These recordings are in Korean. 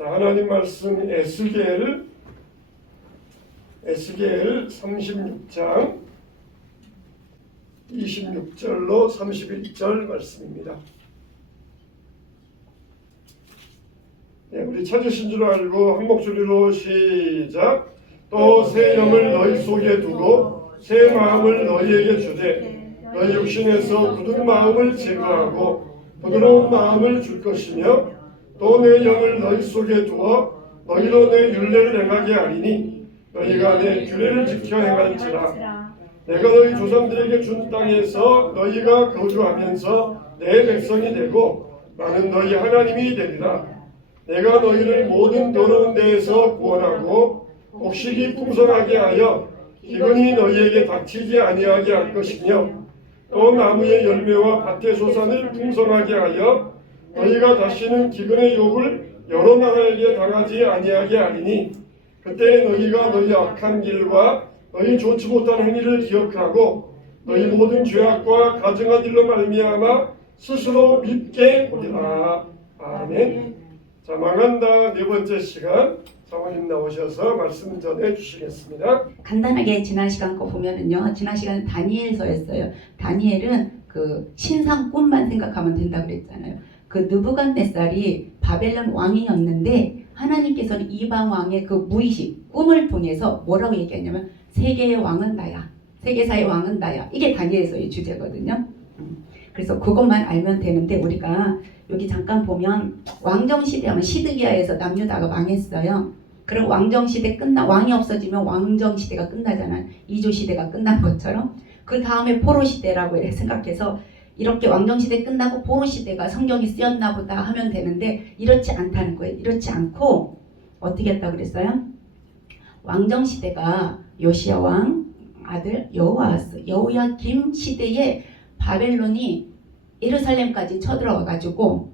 자, 하나님 말씀 에스겔 36장 26절로 31절 말씀입니다. 네, 우리 찾으신 줄 알고 한 목소리로 시작. 또 새 영을 너희 속에 두고 새 마음을 너희에게 주되 너희 육신에서 굳은 마음을 제거하고 부드러운 마음을 줄 것이며 또 내 영을 너희 속에 두어 너희로 내 율례를 행하게 하리니 너희가 내 규례를 지켜 행할지라. 내가 너희 조상들에게 준 땅에서 너희가 거주하면서 내 백성이 되고 나는 너희 하나님이 되리라. 내가 너희를 모든 더러운 데에서 구원하고 곡식이 풍성하게 하여 기근이 너희에게 닥치지 아니하게 할 것이며 또 나무의 열매와 밭의 소산을 풍성하게 하여 너희가 다시는 기근의 욕을 여러 나라에게 당하지 아니하게 하리니 그때 너희가 너희 악한 길과 너희 좋지 못한 행위를 기억하고 너희 모든 죄악과 가증한 일로 말미암아 스스로 믿게 보리라. 아멘. 자, 망한다 네 번째 시간 사모님 나오셔서 말씀 전해 주시겠습니다. 간단하게 지난 시간 거 보면은요, 지난 시간은 다니엘서였어요. 다니엘은 그 신상 꿈만 생각하면 된다고 그랬잖아요. 그 느부갓네살이 바벨론 왕이었는데 하나님께서는 이방 왕의 그 무의식 꿈을 통해서 뭐라고 얘기하냐면 세계의 왕은 나야, 세계사의 왕은 나야. 이게 다니엘서의 주제거든요. 그래서 그것만 알면 되는데 우리가 여기 잠깐 보면 왕정시대하면 시드기야에서 남유다가 망했어요. 그리고 왕정시대 왕이 없어지면 왕정시대가 끝나잖아요. 이조시대가 끝난 것처럼. 그 다음에 포로시대라고 생각해서 이렇게 왕정시대 끝나고 포로시대가 성경이 쓰였나 보다 하면 되는데 이렇지 않다는 거예요. 이렇지 않고 어떻게 했다고 그랬어요? 왕정시대가 요시야 왕 아들 여호야김 시대에 바벨론이 예루살렘까지 쳐들어와가지고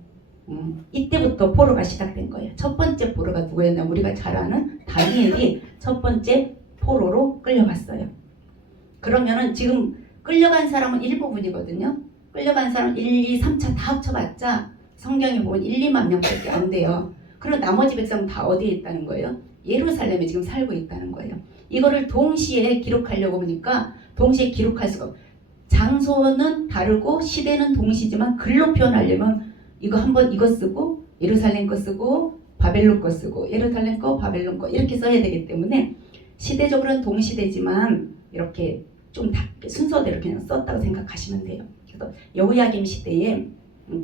이때부터 포로가 시작된 거예요. 첫 번째 포로가 누구였냐면 우리가 잘 아는 다니엘이 첫 번째 포로로 끌려갔어요. 그러면은 지금 끌려간 사람은 일부분이거든요. 끌려간 사람 1, 2, 3차 다 합쳐봤자 성경에 보면 1, 2만 명밖에 안 돼요. 그럼 나머지 백성은 다 어디에 있다는 거예요? 예루살렘에 지금 살고 있다는 거예요. 이거를 동시에 기록하려고 보니까 동시에 기록할 수가 없어요. 장소는 다르고 시대는 동시지만 글로 표현하려면 이거 한번 이거 쓰고 예루살렘 거 쓰고 바벨론 거 쓰고 예루살렘 거 바벨론 거 이렇게 써야 되기 때문에 시대적으로는 동시대지만 이렇게 좀 순서대로 그냥 썼다고 생각하시면 돼요. 그래서 여호야김 시대에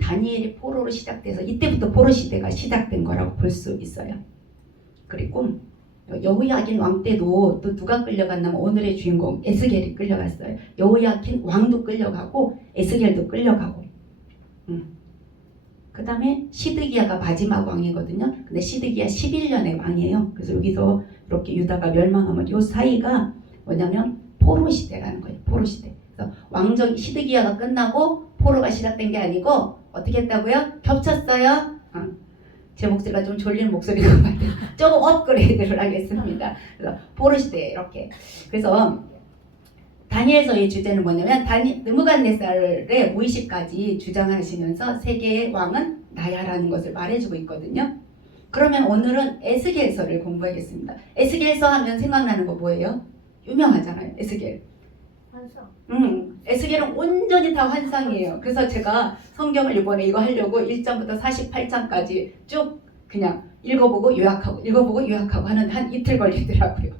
다니엘이 포로로 시작돼서 이때부터 포로 시대가 시작된 거라고 볼 수 있어요. 그리고 여호야긴 왕 때도 또 누가 끌려갔냐면 오늘의 주인공 에스겔이 끌려갔어요. 여호야긴 왕도 끌려가고 에스겔도 끌려가고. 그 다음에 시드기야가 마지막 왕이거든요. 근데 시드기야 11년의 왕이에요. 그래서 여기서 이렇게 유다가 멸망하면 이 사이가 뭐냐면 포로 시대라는 거예요. 포로 시대. 그래서 왕정 시드기야가 끝나고 포로가 시작된 게 아니고 어떻게 했다고요? 겹쳤어요. 제 목소리가 좀 졸리는 목소리인 것 같아요. 조금 업그레이드를 하겠습니다. 그래서 포로 시대 이렇게. 그래서 다니엘서의 주제는 뭐냐면 느부갓네살의 무의식까지 주장하시면서 세계의 왕은 나야라는 것을 말해주고 있거든요. 그러면 오늘은 에스겔서를 공부하겠습니다. 에스겔서 하면 생각나는 거 뭐예요? 유명하잖아요. 에스겔. 환상. 에스겔은 온전히 다 환상이에요. 그래서 제가 성경을 이번에 이거 하려고 1장부터 48장까지 쭉 그냥 읽어보고 요약하고 하는 한 이틀 걸리더라고요.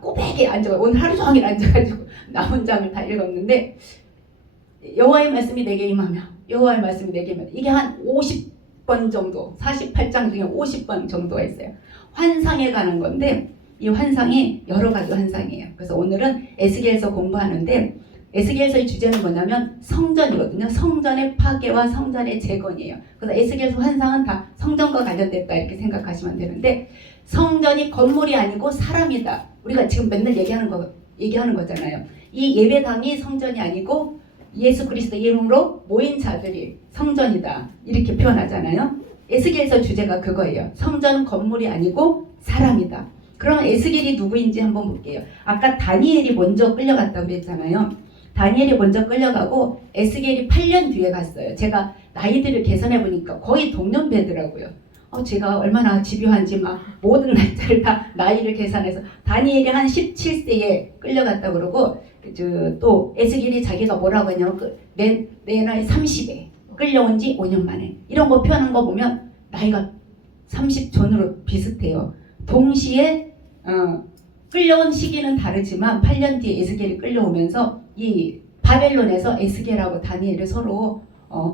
꼬백에 앉아가지고 오늘 하루 종일 앉아가지고 남은 장을 다 읽었는데 여호와의 말씀이 내게 임하며 여호와의 말씀이 내게 임하며 이게 한 50번 정도 48장 중에 50번 정도가 있어요. 환상에 관한 건데 이 환상이 여러 가지 환상이에요. 그래서 오늘은 에스겔서 공부하는데 에스겔서의 주제는 뭐냐면 성전이거든요. 성전의 파괴와 성전의 재건이에요. 그래서 에스겔서 환상은 다 성전과 관련됐다 이렇게 생각하시면 되는데 성전이 건물이 아니고 사람이다. 우리가 지금 맨날 얘기하는 거잖아요. 이 예배당이 성전이 아니고 예수 그리스도 이름으로 모인 자들이 성전이다. 이렇게 표현하잖아요. 에스겔서 주제가 그거예요. 성전은 건물이 아니고 사람이다. 그러면 에스겔이 누구인지 한번 볼게요. 아까 다니엘이 먼저 끌려갔다고 그랬잖아요. 다니엘이 먼저 끌려가고 에스겔이 8년 뒤에 갔어요. 제가 나이들을 계산해 보니까 거의 동년배더라고요. 제가 얼마나 집요한지 막 모든 날짜를 다 나이를 계산해서 다니엘이 한 17세에 끌려갔다 그러고 또 에스겔이 자기가 뭐라고 했냐면 내 나이 30에 끌려온 지 5년 만에 이런 거 표현한 거 보면 나이가 30 전으로 비슷해요. 동시에 끌려온 시기는 다르지만 8년 뒤에 에스겔이 끌려오면서 이 바벨론에서 에스겔하고 다니엘을 서로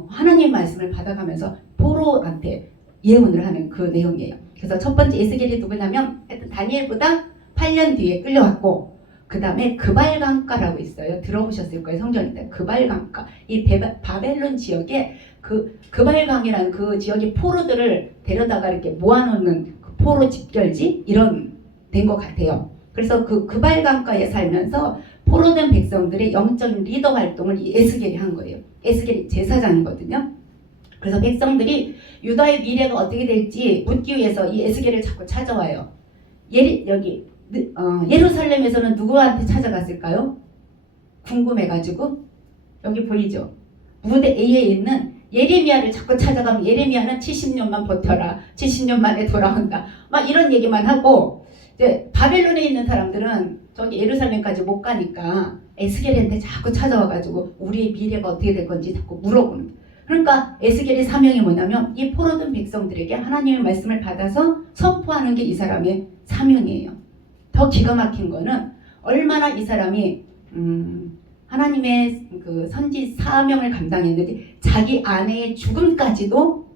하나님 말씀을 받아가면서 포로한테 예언을 하는 그 내용이에요. 그래서 첫 번째 에스겔이 누구냐면 하여튼 다니엘보다 8년 뒤에 끌려왔고 그 다음에 그발강가라고 있어요. 들어보셨을 거예요. 성경인데 그발강가. 이 바벨론 지역에 그발강이라는 그 지역의 포로들을 데려다가 이렇게 모아놓는 그 포로 집결지 이런 된 것 같아요. 그래서 그발강가에 살면서 포로된 백성들의 영적인 리더 활동을 이 에스겔이 한 거예요. 에스겔이 제사장이거든요. 그래서 백성들이 유다의 미래가 어떻게 될지 묻기 위해서 이 에스겔을 자꾸 찾아와요. 예루살렘에서는 누구한테 찾아갔을까요? 궁금해가지고 여기 보이죠? 무대 A에 있는 예레미야를 자꾸 찾아가면 예레미야는 70년만 버텨라. 70년 만에 돌아온다. 막 이런 얘기만 하고 이제 바벨론에 있는 사람들은 저기 예루살렘까지 못 가니까 에스겔한테 자꾸 찾아와가지고 우리의 미래가 어떻게 될 건지 자꾸 물어보는 거예요. 그러니까 에스겔의 사명이 뭐냐면 이 포로된 백성들에게 하나님의 말씀을 받아서 선포하는 게 이 사람의 사명이에요. 더 기가 막힌 거는 얼마나 이 사람이 하나님의 그 선지 사명을 감당했는지 자기 아내의 죽음까지도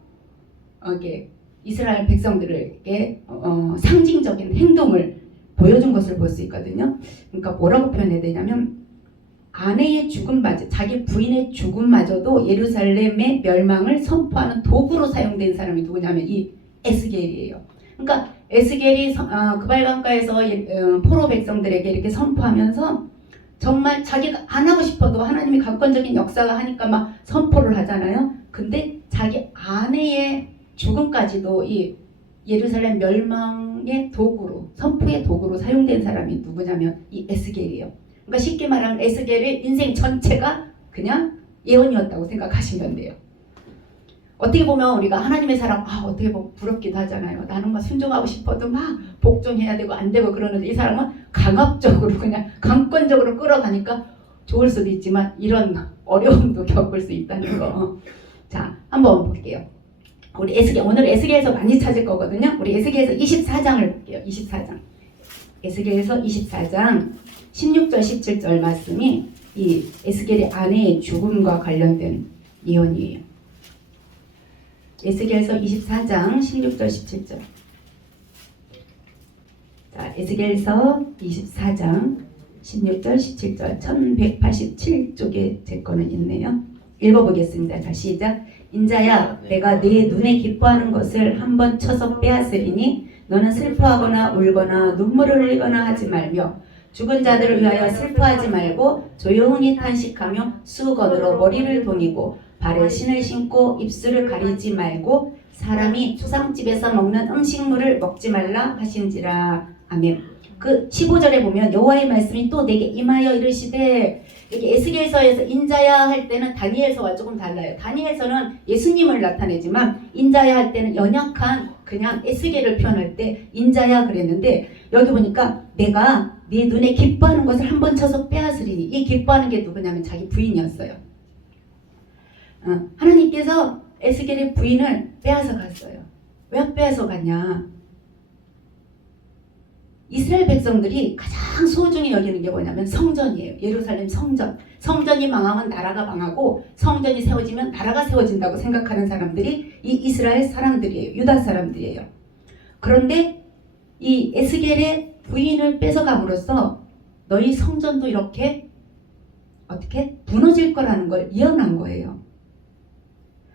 이렇게 이스라엘 백성들에게 상징적인 행동을 보여준 것을 볼 수 있거든요. 그러니까 뭐라고 표현해야 되냐면 아내의 죽음마저 자기 부인의 죽음마저도 예루살렘의 멸망을 선포하는 도구로 사용된 사람이 누구냐면 이 에스겔이에요. 그러니까 에스겔이 그발강가에서 포로 백성들에게 이렇게 선포하면서 정말 자기가 안 하고 싶어도 하나님이 강권적인 역사가 하니까 막 선포를 하잖아요. 근데 자기 아내의 죽음까지도 이 예루살렘 멸망의 도구로 선포의 도구로 사용된 사람이 누구냐면 이 에스겔이에요. 그러니까 쉽게 말하면 에스겔의 인생 전체가 그냥 예언이었다고 생각하시면 돼요. 어떻게 보면 우리가 하나님의 사람 어떻게 보면 부럽기도 하잖아요. 나는 막 순종하고 싶어도 막 복종해야 되고 안 되고 그러는데 이 사람은 강압적으로 그냥 강권적으로 끌어가니까 좋을 수도 있지만 이런 어려움도 겪을 수 있다는 거. 자, 한번 볼게요. 우리 오늘 에스겔에서 많이 찾을 거거든요. 우리 에스겔에서 24장을 볼게요. 24장. 에스겔에서 24장 16절 17절 말씀이 이 에스겔의 아내의 죽음과 관련된 예언이에요. 에스겔서 24장 16절 17절. 자, 에스겔서 24장 16절 17절 1187쪽에 제 거는 있네요. 읽어보겠습니다. 자, 시작. 인자야, 내가 네 눈에 기뻐하는 것을 한번 쳐서 빼앗으리니 너는 슬퍼하거나 울거나 눈물을 흘리거나 하지 말며 죽은 자들을 위하여 슬퍼하지 말고 조용히 탄식하며 수건으로 머리를 동이고 발에 신을 신고 입술을 가리지 말고 사람이 초상집에서 먹는 음식물을 먹지 말라 하신지라. 아멘. 그 15절에 보면 여호와의 말씀이 또 내게 임하여 이르시되, 여기 에스겔서에서 인자야 할 때는 다니엘서와 조금 달라요. 다니엘서는 예수님을 나타내지만 인자야 할 때는 연약한 그냥 에스겔을 표현할 때 인자야 그랬는데, 여기 보니까 내가 네 눈에 기뻐하는 것을 한번 쳐서 빼앗으리니, 이 기뻐하는 게 누구냐면 자기 부인이었어요. 하나님께서 에스겔의 부인을 빼앗아 갔어요. 왜 빼앗아 갔냐? 이스라엘 백성들이 가장 소중히 여기는 게 뭐냐면 성전이에요. 예루살렘 성전. 성전이 망하면 나라가 망하고 성전이 세워지면 나라가 세워진다고 생각하는 사람들이 이 이스라엘 사람들이에요. 유다 사람들이에요. 그런데 이 에스겔의 부인을 뺏어감으로써 너희 성전도 이렇게 어떻게 무너질 거라는 걸 예언한 거예요.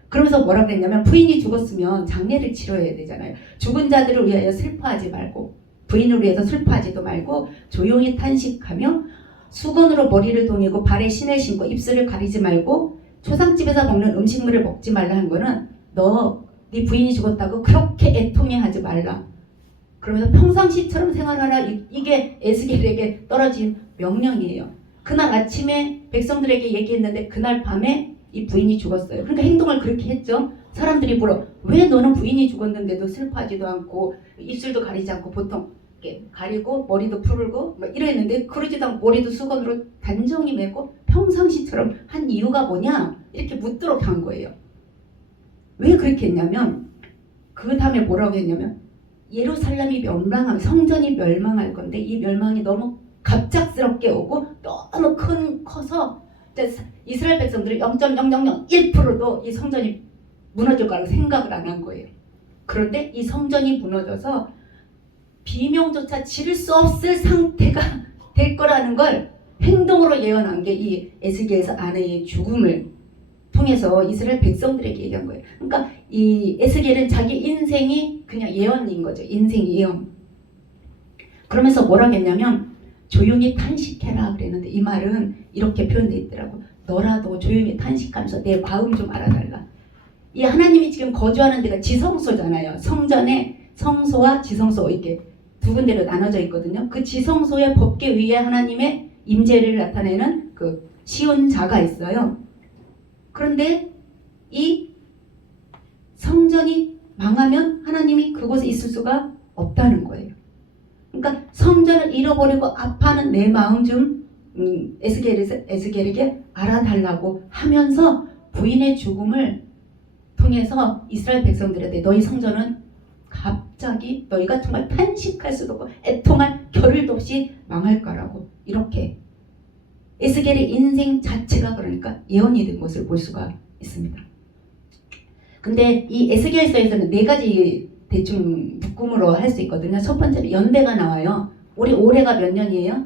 그러면서 뭐라 그랬냐면 부인이 죽었으면 장례를 치러야 되잖아요. 죽은 자들을 위하여 슬퍼하지 말고 부인을 위해서 슬퍼하지도 말고 조용히 탄식하며 수건으로 머리를 동이고 발에 신을 신고 입술을 가리지 말고 초상집에서 먹는 음식물을 먹지 말라 한 거는 네 부인이 죽었다고 그렇게 애통해하지 말라. 그러면서 평상시처럼 생활하라. 이게 에스겔에게 떨어진 명령이에요. 그날 아침에 백성들에게 얘기했는데 그날 밤에 이 부인이 죽었어요. 그러니까 행동을 그렇게 했죠. 사람들이 물어 왜 너는 부인이 죽었는데도 슬퍼하지도 않고 입술도 가리지 않고 보통 이렇게 가리고 머리도 풀고 막 이랬는데 그러지도 않고 머리도 수건으로 단정히 메고 평상시처럼 한 이유가 뭐냐 이렇게 묻도록 한 거예요. 왜 그렇게 했냐면 그 다음에 뭐라고 했냐면 예루살렘이 멸망하면 성전이 멸망할 건데 이 멸망이 너무 갑작스럽게 오고 너무 커서 이스라엘 백성들이 0.0001%도 이 성전이 무너질 거라고 생각을 안 한 거예요. 그런데 이 성전이 무너져서 비명조차 지를 수 없을 상태가 될 거라는 걸 행동으로 예언한 게 이 에스겔서 아내의 죽음을 통해서 이스라엘 백성들에게 얘기한 거예요. 그러니까 이 에스겔은 자기 인생이 그냥 예언인 거죠. 인생 예언. 그러면서 뭐라고 했냐면 조용히 탄식해라 그랬는데 이 말은 이렇게 표현되어 있더라고. 너라도 조용히 탄식하면서 내 마음 좀 알아달라. 이 하나님이 지금 거주하는 데가 지성소잖아요. 성전에 성소와 지성소 이렇게 두 군데로 나눠져 있거든요. 그 지성소의 법궤 위에 하나님의 임재를 나타내는 그 시온자가 있어요. 그런데 이 성전이 망하면 하나님이 그곳에 있을 수가 없다는 거예요. 그러니까 성전을 잃어버리고 아파하는 내 마음 좀 에스겔에게 알아달라고 하면서 부인의 죽음을 통해서 이스라엘 백성들한테 너희 성전은 갑자기 너희가 정말 탄식할 수도 없고 애통할 겨를도 없이 망할 거라고 이렇게 에스겔의 인생 자체가 그러니까 예언이 된 것을 볼 수가 있습니다. 근데 이 에스겔서에서는 네 가지 대충 묶음으로 할 수 있거든요. 첫 번째는 연대가 나와요. 올해가 몇 년이에요?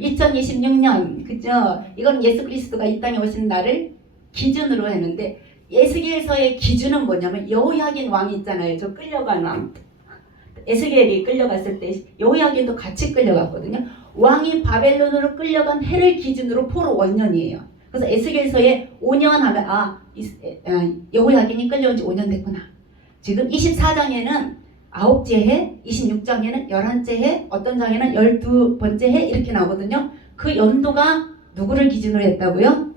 2026년 그죠? 이건 예수 그리스도가 이 땅에 오신 날을 기준으로 했는데 에스겔서의 기준은 뭐냐면 여호야긴 왕이 있잖아요. 저 끌려간 왕. 에스겔이 끌려갔을 때 여호야긴도 같이 끌려갔거든요. 왕이 바벨론으로 끌려간 해를 기준으로 포로 원년이에요. 그래서 에스겔서에 5년 하면 여호야긴이 끌려온 지 5년 됐구나. 지금 24장에는 9째 해, 26장에는 11째 해, 어떤 장에는 12번째 해 이렇게 나오거든요. 그 연도가 누구를 기준으로 했다고요?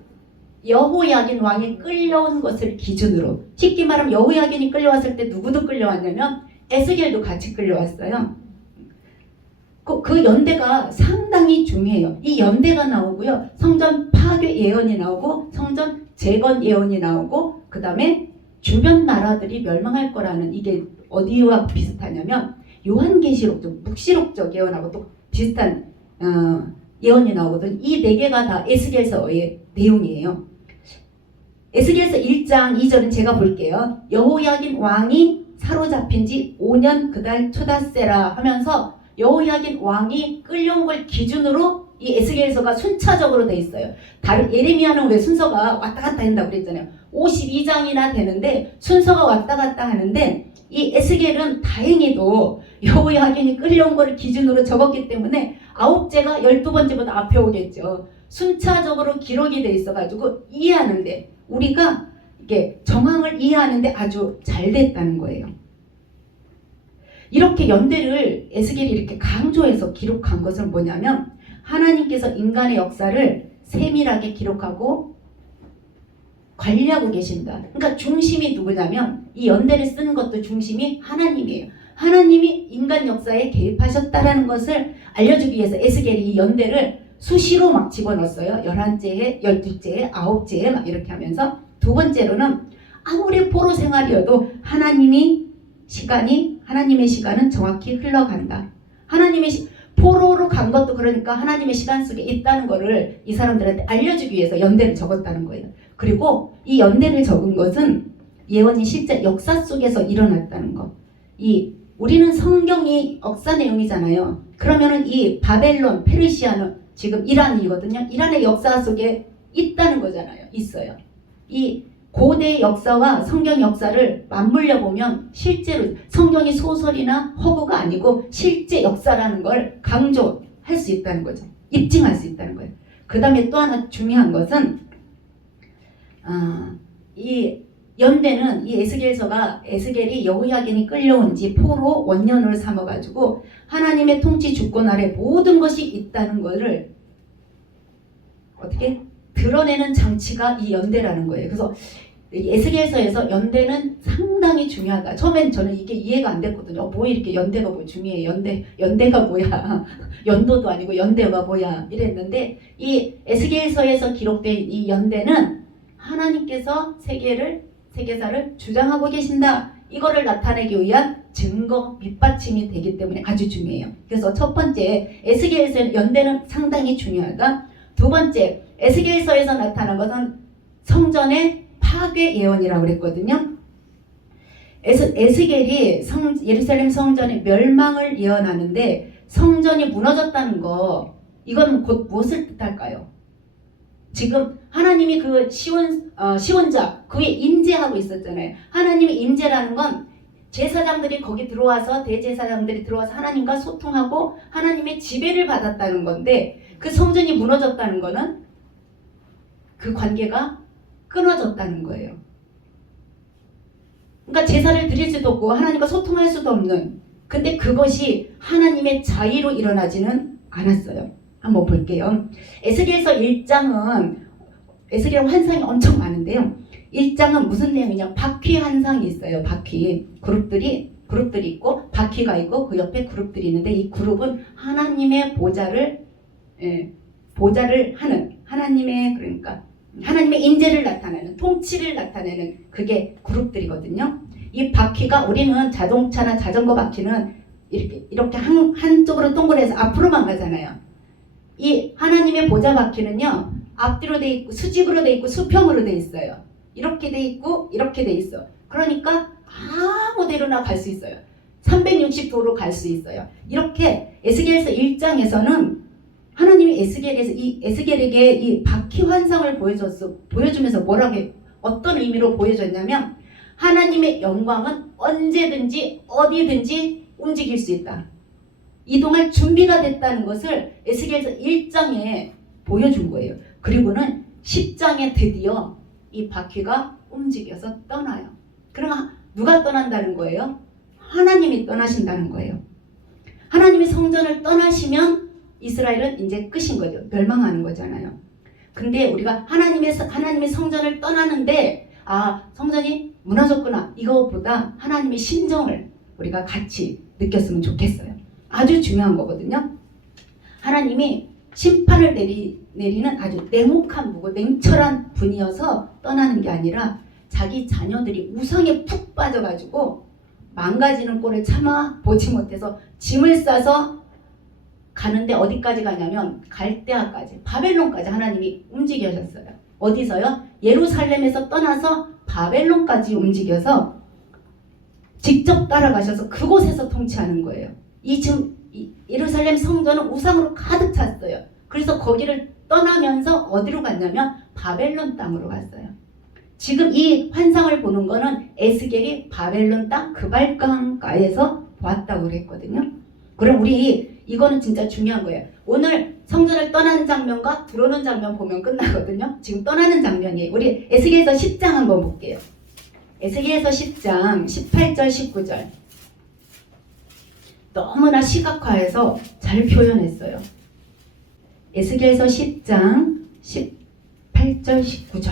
여호야긴 왕이 끌려온 것을 기준으로. 쉽게 말하면 여호야긴이 끌려왔을 때 누구도 끌려왔냐면 에스겔도 같이 끌려왔어요. 그 연대가 상당히 중요해요. 이 연대가 나오고요. 성전 파괴 예언이 나오고 성전 재건 예언이 나오고 그 다음에 주변 나라들이 멸망할 거라는 이게 어디와 비슷하냐면 요한계시록적, 묵시록적 예언하고 또 비슷한 예언이 나오거든요. 이 네 개가 다 에스겔서의 내용이에요. 에스겔서 1장 2절은 제가 볼게요. 여호야긴 왕이 사로잡힌 지 5년 그달 초닷새라 하면서 여호야긴 왕이 끌려온 걸 기준으로 이 에스겔서가 순차적으로 돼 있어요. 다른 예레미야는 왜 순서가 왔다 갔다 한다고 그랬잖아요. 52장이나 되는데 순서가 왔다 갔다 하는데 이 에스겔은 다행히도 여호야긴이 끌려온 걸 기준으로 적었기 때문에 9제가 12번째보다 앞에 오겠죠. 순차적으로 기록이 돼 있어가지고 이해하는데 우리가 이게 정황을 이해하는데 아주 잘 됐다는 거예요. 이렇게 연대를 에스겔이 이렇게 강조해서 기록한 것은 뭐냐면 하나님께서 인간의 역사를 세밀하게 기록하고 관리하고 계신다. 그러니까 중심이 누구냐면 이 연대를 쓴 것도 중심이 하나님이에요. 하나님이 인간 역사에 개입하셨다라는 것을 알려주기 위해서 에스겔이 이 연대를 수시로 막 집어넣었어요. 11째 해, 12째 해, 9째 해 막 이렇게 하면서 두 번째로는 아무리 포로 생활이어도 하나님의 시간은 정확히 흘러간다. 포로로 간 것도 그러니까 하나님의 시간 속에 있다는 것을 이 사람들한테 알려주기 위해서 연대를 적었다는 거예요. 그리고 이 연대를 적은 것은 예언이 실제 역사 속에서 일어났다는 것. 우리는 성경이 역사 내용이잖아요. 그러면은 이 바벨론, 페르시아는 지금 이란이거든요. 이란의 역사 속에 있다는 거잖아요. 있어요. 이 고대 역사와 성경 역사를 맞물려 보면 실제로 성경이 소설이나 허구가 아니고 실제 역사라는 걸 강조할 수 있다는 거죠. 입증할 수 있다는 거예요. 그 다음에 또 하나 중요한 것은 이 연대는 이 에스겔이 여호야긴이 끌려온 지 포로 원년을 삼아가지고 하나님의 통치 주권 아래 모든 것이 있다는 것을 어떻게 드러내는 장치가 이 연대라는 거예요. 그래서 이 에스겔서에서 연대는 상당히 중요하다. 처음엔 저는 이게 이해가 안 됐거든요. 뭐 이렇게 연대가 뭐 중요해? 연대가 뭐야? 연도도 아니고 연대가 뭐야? 이랬는데 이 에스겔서에서 기록된 이 연대는 하나님께서 세계사를 주장하고 계신다. 이거를 나타내기 위한 증거 밑받침이 되기 때문에 아주 중요해요. 그래서 첫 번째 에스겔서의 연대는 상당히 중요하다. 두 번째 에스겔서에서 나타난 것은 성전의 파괴 예언이라고 그랬거든요. 에스겔이 예루살렘 성전의 멸망을 예언하는데 성전이 무너졌다는 거 이건 곧 무엇을 뜻할까요? 지금 하나님이 그 시온자 그에 임재하고 있었잖아요. 하나님의 임재라는 건 제사장들이 거기 들어와서 대제사장들이 들어와서 하나님과 소통하고 하나님의 지배를 받았다는 건데 그 성전이 무너졌다는 거는 그 관계가 끊어졌다는 거예요. 그러니까 제사를 드릴 수도 없고 하나님과 소통할 수도 없는 근데 그것이 하나님의 자의로 일어나지는 않았어요. 한번 볼게요. 에스겔서 1장은 에스겔 환상이 엄청 많은데요. 1장은 무슨 내용이냐? 바퀴 환상이 있어요. 바퀴 그룹들이 있고 바퀴가 있고 그 옆에 그룹들이 있는데 이 그룹은 하나님의 보좌를 하는 하나님의 임재를 나타내는 통치를 나타내는 그게 그룹들이거든요. 이 바퀴가 우리는 자동차나 자전거 바퀴는 이렇게 한쪽으로 동그래서 앞으로만 가잖아요. 이 하나님의 보좌 바퀴는요. 앞뒤로 돼 있고 수직으로 돼 있고 수평으로 돼 있어요. 이렇게 돼 있고 이렇게 돼 있어. 그러니까 아무 데로나 갈 수 있어요. 360도로 갈 수 있어요. 이렇게 에스겔서 1장에서는 하나님이 에스겔에게 이 바퀴 환상을 보여주면서 어떤 의미로 보여줬냐면 하나님의 영광은 언제든지 어디든지 움직일 수 있다. 이동할 준비가 됐다는 것을 에스겔서 1장에 보여준 거예요. 그리고는 10장에 드디어 이 바퀴가 움직여서 떠나요. 그러면 누가 떠난다는 거예요? 하나님이 떠나신다는 거예요. 하나님이 성전을 떠나시면 이스라엘은 이제 끝인 거죠. 멸망하는 거잖아요. 근데 우리가 하나님의 성전을 떠나는데 성전이 무너졌구나. 이거보다 하나님의 심정을 우리가 같이 느꼈으면 좋겠어요. 아주 중요한 거거든요. 하나님이 심판을 내리는 아주 냉혹한 분이고 냉철한 분이어서 떠나는 게 아니라 자기 자녀들이 우상에 푹 빠져가지고 망가지는 꼴을 참아 보지 못해서 짐을 싸서 가는데 어디까지 가냐면 갈대아까지 바벨론까지 하나님이 움직여졌어요. 어디서요? 예루살렘에서 떠나서 바벨론까지 움직여서 직접 따라가셔서 그곳에서 통치하는 거예요. 지금 예루살렘 성전은 우상으로 가득 찼어요. 그래서 거기를 떠나면서 어디로 갔냐면 바벨론 땅으로 갔어요. 지금 이 환상을 보는 거는 에스겔이 바벨론 땅 그발강가에서 보았다고 그랬거든요. 그럼 이거는 진짜 중요한 거예요. 오늘 성전을 떠나는 장면과 들어오는 장면 보면 끝나거든요. 지금 떠나는 장면이에요. 우리 에스겔서 10장 한번 볼게요. 에스겔서 10장 18절 19절 너무나 시각화해서 잘 표현했어요. 에스겔서 10장 18절 19절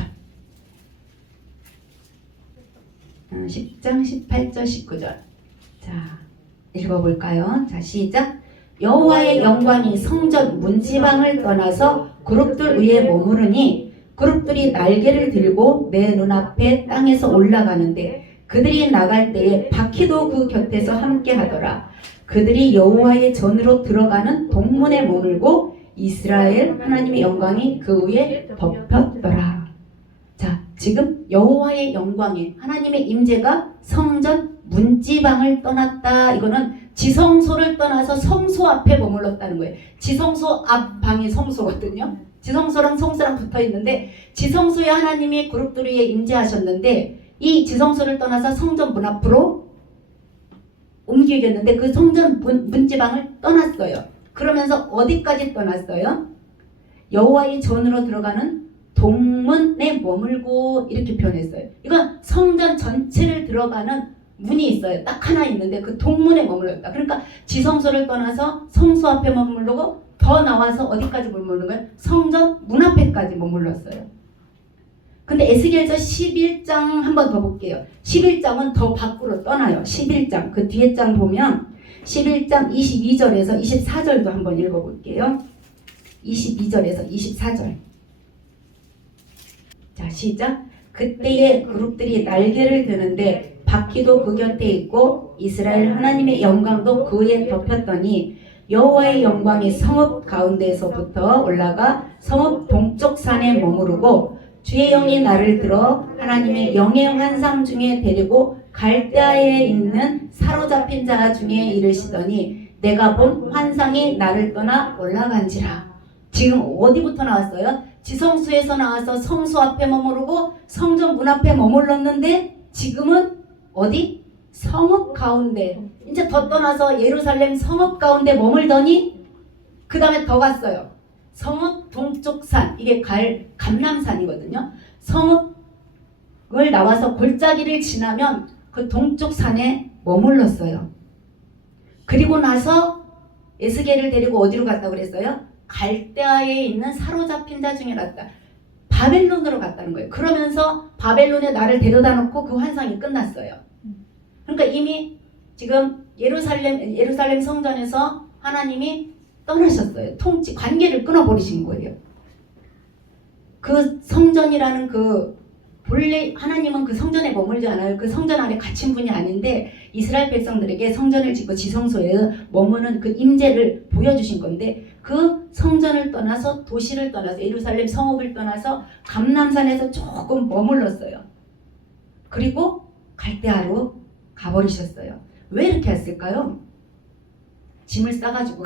10장 18절 19절 자 읽어볼까요? 자 시작. 여호와의 영광이 성전 문지방을 떠나서 그룹들 위에 머무르니 그룹들이 날개를 들고 내 눈앞에 땅에서 올라가는데 그들이 나갈 때에 바퀴도 그 곁에서 함께하더라. 그들이 여호와의 전으로 들어가는 동문에 머물고 이스라엘 하나님의 영광이 그 위에 덮였더라. 자, 지금 여호와의 영광이 하나님의 임재가 성전 문지방을 떠났다. 이거는 지성소를 떠나서 성소 앞에 머물렀다는 거예요. 지성소 앞 방이 성소거든요. 지성소랑 성소랑 붙어 있는데 지성소에 하나님이 그룹들 위에 임재하셨는데 이 지성소를 떠나서 성전 문 앞으로 옮기겠는데 그 성전 문지방을 떠났어요. 그러면서 어디까지 떠났어요? 여호와의 전으로 들어가는 동문에 머물고 이렇게 표현했어요. 이건 성전 전체를 들어가는 문이 있어요. 딱 하나 있는데 그 동문에 머물렀다. 그러니까 지성소를 떠나서 성소 앞에 머무르고 더 나와서 어디까지 머무른 거예요? 성전 문 앞에까지 머물렀어요. 근데 에스겔서 11장 한 번 더 볼게요. 11장은 더 밖으로 떠나요. 11장 그 뒤에 장 보면 11장 22절에서 24절도 한번 읽어볼게요. 22절에서 24절. 자, 시작. 그때의 그룹들이 날개를 드는데 바퀴도 그 곁에 있고 이스라엘 하나님의 영광도 그에 덮였더니 여호와의 영광이 성읍 가운데에서부터 올라가 성읍 동쪽 산에 머무르고 주의 영이 나를 들어 하나님의 영의 환상 중에 데리고 갈대아에 있는 사로잡힌 자 중에 이르시더니 내가 본 환상이 나를 떠나 올라간지라. 지금 어디부터 나왔어요? 지성소에서 나와서 성소 앞에 머무르고 성전 문 앞에 머물렀는데 지금은 어디? 성읍 가운데. 이제 더 떠나서 예루살렘 성읍 가운데 머물더니 그 다음에 더 갔어요. 성읍 동쪽 산, 이게 감람산이거든요. 성읍을 나와서 골짜기를 지나면 그 동쪽 산에 머물렀어요. 그리고 나서 에스겔을 데리고 어디로 갔다고 그랬어요? 갈대아에 있는 사로잡힌 자 중에 갔다. 바벨론으로 갔다는 거예요. 그러면서 바벨론에 나를 데려다 놓고 그 환상이 끝났어요. 그러니까 이미 지금 예루살렘 성전에서 하나님이 떠나셨어요. 관계를 끊어버리신 거예요. 그 성전이라는 본래 하나님은 그 성전에 머물지 않아요. 그 성전 안에 갇힌 분이 아닌데 이스라엘 백성들에게 성전을 짓고 지성소에 머무는 그 임재를 보여주신 건데 그 성전을 떠나서 도시를 떠나서 예루살렘 성읍을 떠나서 감람산에서 조금 머물렀어요. 그리고 갈대아로 가버리셨어요. 왜 이렇게 했을까요? 짐을 싸가지고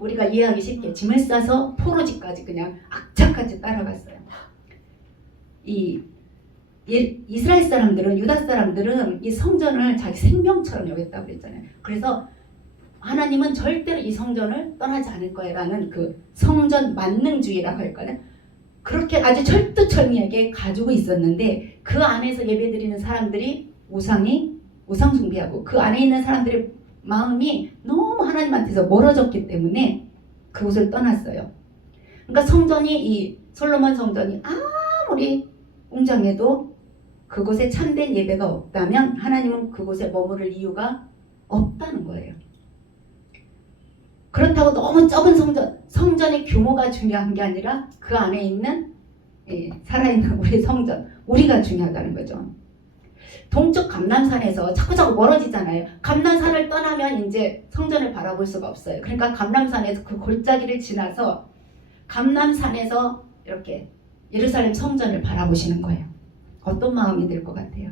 우리가 이해하기 쉽게 짐을 싸서 포로지까지 그냥 악착같이 따라갔어요. 이스라엘 사람들은, 유다 사람들은 이 성전을 자기 생명처럼 여겼다고 그랬잖아요. 그래서 하나님은 절대로 이 성전을 떠나지 않을 거라는 그 성전 만능주의라고 할까요? 그렇게 아주 철두철미하게 가지고 있었는데 그 안에서 예배드리는 사람들이 우상 숭배하고 그 안에 있는 사람들의 마음이 너무 하나님한테서 멀어졌기 때문에 그곳을 떠났어요. 그러니까 이 솔로몬 성전이 아무리 웅장해도 그곳에 참된 예배가 없다면 하나님은 그곳에 머무를 이유가 없다는 거예요. 그렇다고 너무 적은 성전의 규모가 중요한 게 아니라 그 안에 있는 살아있는 우리 성전, 우리가 중요하다는 거죠. 동쪽 감람산에서 자꾸 멀어지잖아요. 감람산을 떠나면 이제 성전을 바라볼 수가 없어요. 그러니까 감람산에서 그 골짜기를 지나서 감람산에서 이렇게 예루살렘 성전을 바라보시는 거예요. 어떤 마음이 들 것 같아요?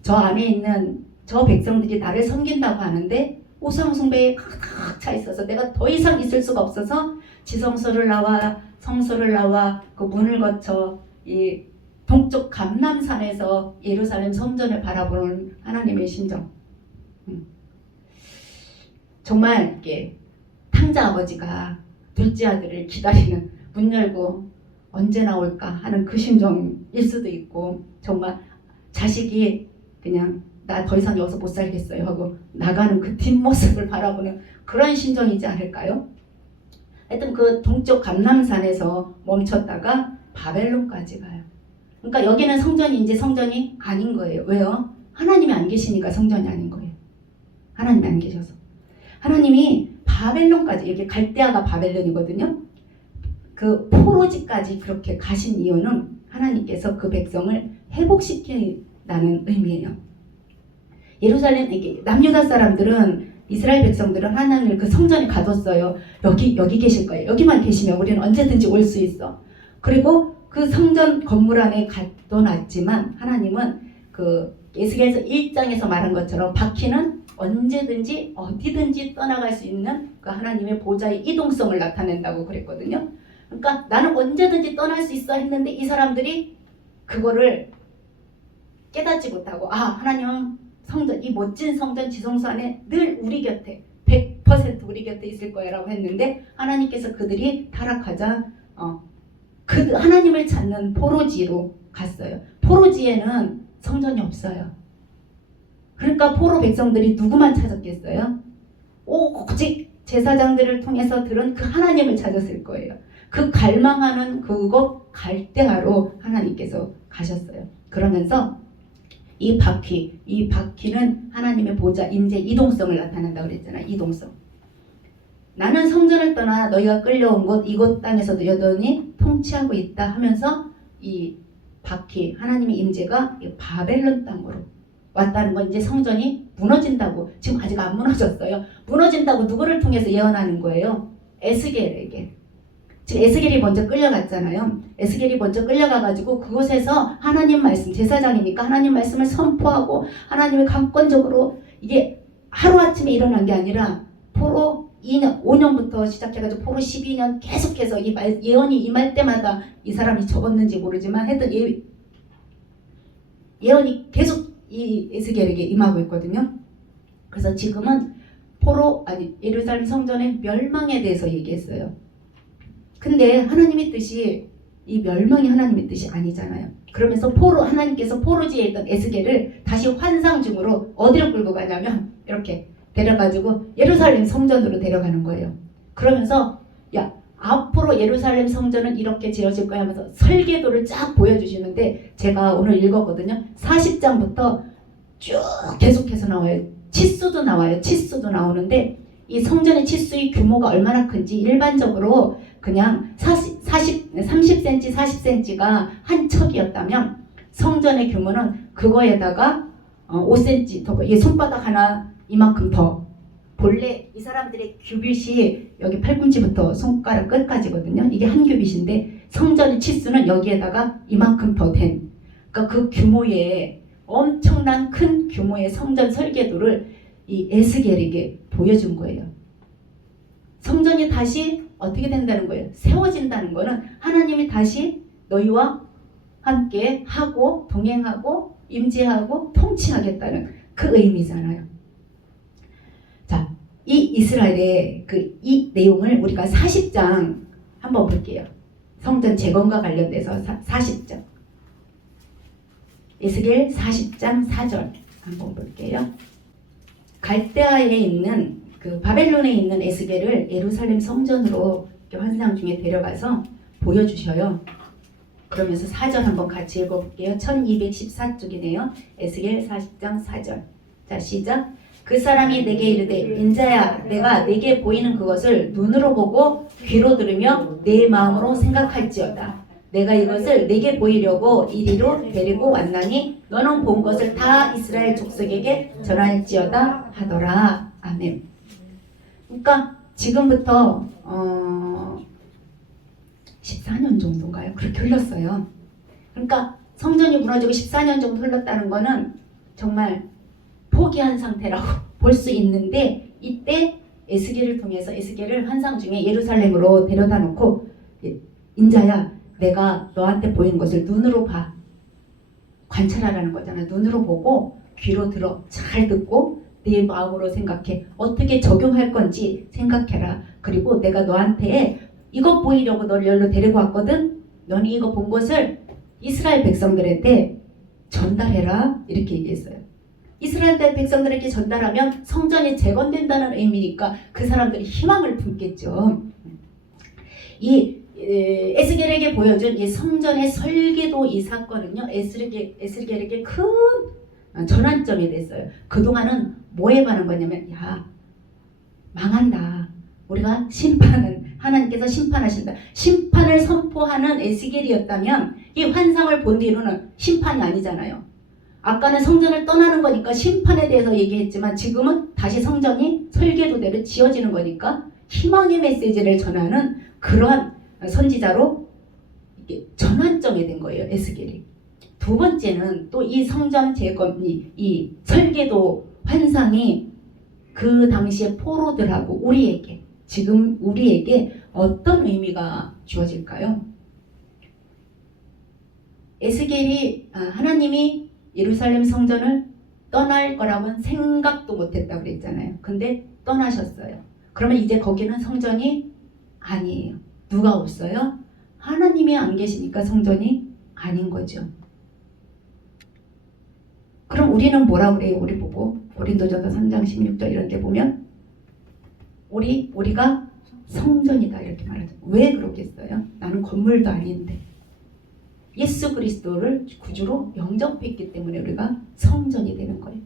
저 안에 있는 저 백성들이 나를 섬긴다고 하는데 우상 숭배에 가득 차 있어서 내가 더 이상 있을 수가 없어서 지성소를 나와 성소를 나와 그 문을 거쳐 이 동쪽 감람산에서 예루살렘 성전을 바라보는 하나님의 심정. 정말 이렇게 탕자 아버지가 둘째 아들을 기다리는, 문 열고 언제 나올까 하는 그 심정일 수도 있고, 정말 자식이 그냥 나 더 이상 여기서 못 살겠어요 하고 나가는 그 뒷모습을 바라보는 그런 심정이지 않을까요? 하여튼 그 동쪽 감람산에서 멈췄다가 바벨론까지 가요. 그러니까 여기는 이제 성전이 아닌 거예요. 왜요? 하나님이 안 계시니까 성전이 아닌 거예요. 하나님이 안 계셔서. 하나님이 바벨론까지, 이렇게 갈대아가 바벨론이거든요. 그 포로지까지 그렇게 가신 이유는 하나님께서 그 백성을 회복시킨다는 의미예요. 예루살렘, 남유다 사람들은, 이스라엘 백성들은 하나님을 그 성전에 가뒀어요. 여기 계실 거예요. 여기만 계시면 우리는 언제든지 올 수 있어. 그리고 그 성전 건물 안에 가둬놨지만 하나님은 그 에스겔서 1장에서 말한 것처럼 바퀴는 언제든지 어디든지 떠나갈 수 있는 그 하나님의 보좌의 이동성을 나타낸다고 그랬거든요. 그러니까 나는 언제든지 떠날 수 있어 했는데 이 사람들이 그거를 깨닫지 못하고, 하나님은 성전, 이 멋진 성전 지성소 안에 늘 우리 곁에 100% 우리 곁에 있을 거야 라고 했는데 하나님께서 그들이 타락하자 그 하나님을 찾는 포로지로 갔어요. 포로지에는 성전이 없어요. 그러니까 포로 백성들이 누구만 찾았겠어요? 오직 제사장들을 통해서 들은 그 하나님을 찾았을 거예요. 그 갈망하는 그곳 갈대하로 하나님께서 가셨어요. 그러면서 이 바퀴는 하나님의 보좌, 임재, 이동성을 나타낸다고 그랬잖아요. 이동성. 나는 성전을 떠나 너희가 끌려온 곳 이곳 땅에서도 여전히 통치하고 있다 하면서 이 바퀴, 하나님의 임재가 바벨론 땅으로 왔다는 건 이제 성전이 무너진다고, 지금 아직 안 무너졌어요. 무너진다고 누구를 통해서 예언하는 거예요? 에스겔에게. 지금 에스겔이 먼저 끌려갔잖아요. 에스겔이 먼저 끌려가가지고 그곳에서 하나님 말씀, 제사장이니까 하나님 말씀을 선포하고 하나님의 강권적으로, 이게 하루아침에 일어난 게 아니라 포로 2년, 5년부터 시작해가지고 포로 12년 계속해서 이 예언이 임할 때마다 이 사람이 적었는지 모르지만 하여튼 예언이 계속 이 에스겔에게 임하고 있거든요. 그래서 지금은 예루살렘 성전의 멸망에 대해서 얘기했어요. 근데 하나님의 뜻이, 이 멸망이 하나님의 뜻이 아니잖아요. 그러면서 하나님께서 포로지에 있던 에스겔을 다시 환상 중으로 어디로 끌고 가냐면 이렇게 데려가지고 예루살렘 성전으로 데려가는 거예요. 그러면서 야, 앞으로 예루살렘 성전은 이렇게 지어질 거야 하면서 설계도를 쫙 보여주시는데, 제가 오늘 읽었거든요. 40장부터 쭉 계속해서 나와요. 치수도 나와요. 치수도 나오는데 이 성전의 치수의 규모가 얼마나 큰지, 일반적으로 그냥 30cm, 40cm가 한 척이었다면 성전의 규모는 그거에다가 5cm 더, 이게 손바닥 하나 이만큼 더. 본래 이 사람들의 규빗이 여기 팔꿈치부터 손가락 끝까지거든요. 이게 한 규빗인데 성전의 치수는 여기에다가 이만큼 더 된, 그러니까 그 규모의 엄청난 큰 규모의 성전 설계도를 이 에스겔에게 보여준 거예요. 성전이 다시 어떻게 된다는 거예요? 세워진다는 거는 하나님이 다시 너희와 함께 하고 동행하고 임재하고 통치하겠다는 그 의미잖아요. 자, 이 이스라엘의 이 내용을 우리가 40장 한번 볼게요. 성전 재건과 관련돼서 40장. 에스겔 40장 4절 한번 볼게요. 갈대아에 있는 바벨론에 있는 에스겔을 예루살렘 성전으로 환상 중에 데려가서 보여주셔요. 그러면서 4절 한번 같이 읽어볼게요. 1214쪽이네요. 에스겔 40장 4절. 자, 시작. 그 사람이 내게 이르되 인자야, 내가 내게 보이는 그것을 눈으로 보고 귀로 들으며 내 마음으로 생각할지어다. 내가 이것을 내게 보이려고 이리로 데리고 왔나니 너는 본 것을 다 이스라엘 족속에게 전할지어다 하더라. 아멘. 그러니까 지금부터 14년 정도인가요? 그렇게 흘렀어요. 그러니까 성전이 무너지고 14년 정도 흘렀다는 거는 정말 포기한 상태라고 볼 수 있는데, 이때 에스겔을 통해서 에스겔을 환상 중에 예루살렘으로 데려다 놓고 인자야, 내가 너한테 보이는 것을 눈으로 봐. 관찰하라는 거잖아. 눈으로 보고 귀로 들어. 잘 듣고 네 마음으로 생각해. 어떻게 적용할 건지 생각해라. 그리고 내가 너한테 이것 보이려고 너를 여기로 데리고 왔거든. 너는 이거 본 것을 이스라엘 백성들한테 전달해라. 이렇게 얘기했어요. 이스라엘 백성들에게 전달하면 성전이 재건된다는 의미니까 그 사람들이 희망을 품겠죠. 이 에스겔에게 보여준 이 성전의 설계도 이 사건은요, 에스겔에게 큰 전환점이 됐어요. 그동안은 뭐에 관한 거냐면, 야, 망한다. 우리가 하나님께서 심판하신다. 심판을 선포하는 에스겔이었다면 이 환상을 본 뒤로는 심판이 아니잖아요. 아까는 성전을 떠나는 거니까 심판에 대해서 얘기했지만 지금은 다시 성전이 설계도대로 지어지는 거니까 희망의 메시지를 전하는 그러한 선지자로 전환점이 된 거예요, 에스겔이. 두 번째는 또 이 성전 재건, 이 설계도 환상이 그 당시의 포로들하고 지금 우리에게 어떤 의미가 주어질까요? 에스겔이 하나님이 예루살렘 성전을 떠날 거라고는 생각도 못했다고 그랬잖아요. 근데 떠나셨어요. 그러면 이제 거기는 성전이 아니에요. 누가 없어요? 하나님이 안 계시니까 성전이 아닌 거죠. 그럼 우리는 뭐라 그래요? 우리 보고 고린도전서 3장 16절 이런 데 보면 우리가 성전이다 이렇게 말하죠. 왜 그러겠어요? 나는 건물도 아닌데. 예수 그리스도를 구주로 영접했기 때문에 우리가 성전이 되는 거예요.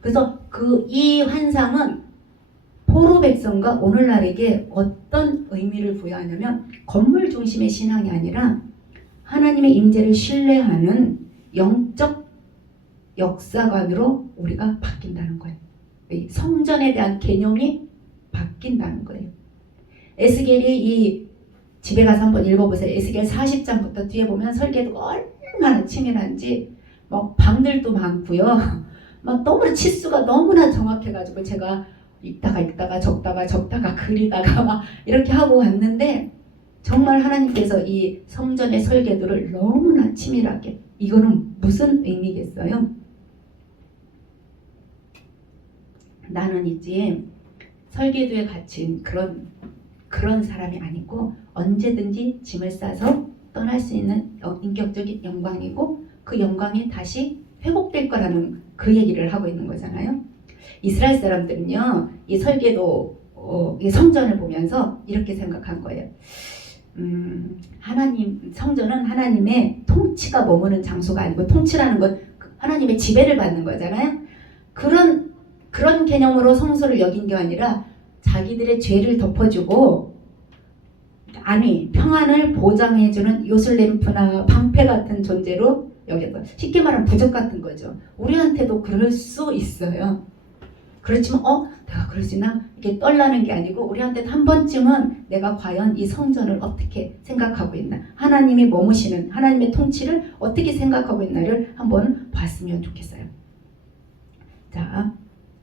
그래서 이 환상은 포로 백성과 오늘날에게 어떤 의미를 부여하냐면 건물 중심의 신앙이 아니라 하나님의 임재를 신뢰하는 영적 역사관으로 우리가 바뀐다는 거예요. 성전에 대한 개념이 바뀐다는 거예요. 에스겔이 이 집에 가서 한번 읽어보세요. 에스겔 40장부터 뒤에 보면 설계도 얼마나 치밀한지 뭐 방들도 많고요. 막 너무나 치수가 너무나 정확해가지고 제가 읽다가 적다가 그리다가 막 이렇게 하고 왔는데 정말 하나님께서 이 성전의 설계도를 너무나 치밀하게 이거는 무슨 의미겠어요? 나는 이제 설계도에 갇힌 그런 사람이 아니고 언제든지 짐을 싸서 떠날 수 있는 인격적인 영광이고 그 영광이 다시 회복될 거라는 그 얘기를 하고 있는 거잖아요. 이스라엘 사람들은요, 이 설계도, 이 성전을 보면서 이렇게 생각한 거예요. 성전은 하나님의 통치가 머무는 장소가 아니고 통치라는 건 하나님의 지배를 받는 거잖아요. 그런 개념으로 성소를 여긴 게 아니라 자기들의 죄를 덮어주고 평안을 보장해주는 요술램프나 방패 같은 존재로 여겼어요. 쉽게 말하면 부적 같은 거죠. 우리한테도 그럴 수 있어요. 그렇지만 내가 그럴 수 있나? 이렇게 떨라는 게 아니고 우리한테도 한 번쯤은 내가 과연 이 성전을 어떻게 생각하고 있나? 하나님이 머무시는 하나님의 통치를 어떻게 생각하고 있나를 한번 봤으면 좋겠어요. 자,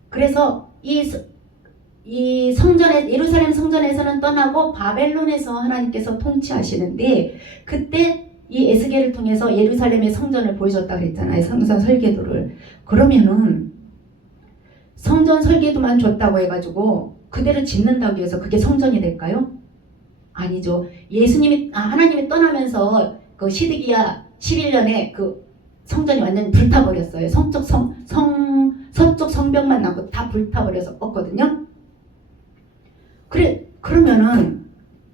그래서 이 성전에 예루살렘 성전에서는 떠나고 바벨론에서 하나님께서 통치하시는데 그때 이 에스겔을 통해서 예루살렘의 성전을 보여줬다 그랬잖아요. 성전 설계도를. 그러면은 성전 설계도만 줬다고 해가지고 그대로 짓는다고 해서 그게 성전이 될까요? 아니죠. 하나님이 떠나면서 그 시드기야 11년에 그 성전이 완전히 불타버렸어요. 서쪽 성벽만 남고 다 불타버려서 없거든요. 그러면은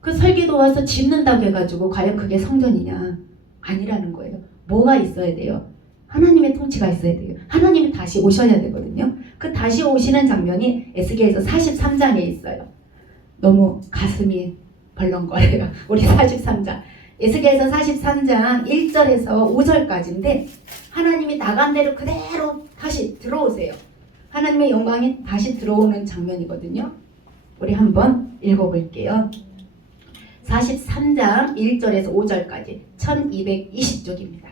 그 설계도 와서 짓는다고 해가지고 과연 그게 성전이냐? 아니라는 거예요. 뭐가 있어야 돼요? 하나님의 통치가 있어야 돼요. 하나님이 다시 오셔야 되거든요. 그 다시 오시는 장면이 에스겔에서 43장에 있어요. 너무 가슴이 벌렁거려요. 우리 43장. 에스겔에서 43장 1절에서 5절까지인데 하나님이 나간 대로 그대로 다시 들어오세요. 하나님의 영광이 다시 들어오는 장면이거든요. 우리 한번 읽어볼게요. 43장 1절에서 5절까지 1220쪽입니다.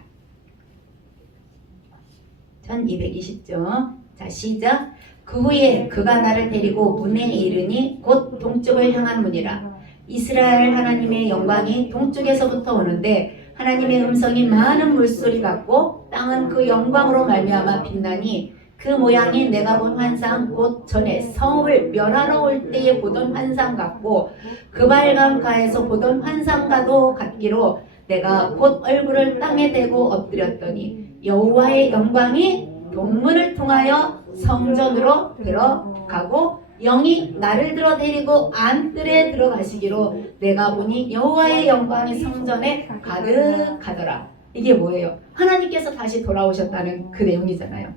1220쪽. 자, 시작. 그 후에 그가 나를 데리고 문에 이르니 곧 동쪽을 향한 문이라. 이스라엘 하나님의 영광이 동쪽에서부터 오는데 하나님의 음성이 많은 물소리 같고 땅은 그 영광으로 말미암아 빛나니 그 모양이 내가 본 환상 곧 전에 성읍을 멸하러 올 때에 보던 환상 같고 그 발강가에서 보던 환상과도 같기로 내가 곧 얼굴을 땅에 대고 엎드렸더니 여호와의 영광이 동문을 통하여 성전으로 들어가고 영이 나를 들어 데리고 안뜰에 들어가시기로 내가 보니 여호와의 영광이 성전에 가득하더라. 이게 뭐예요? 하나님께서 다시 돌아오셨다는 그 내용이잖아요.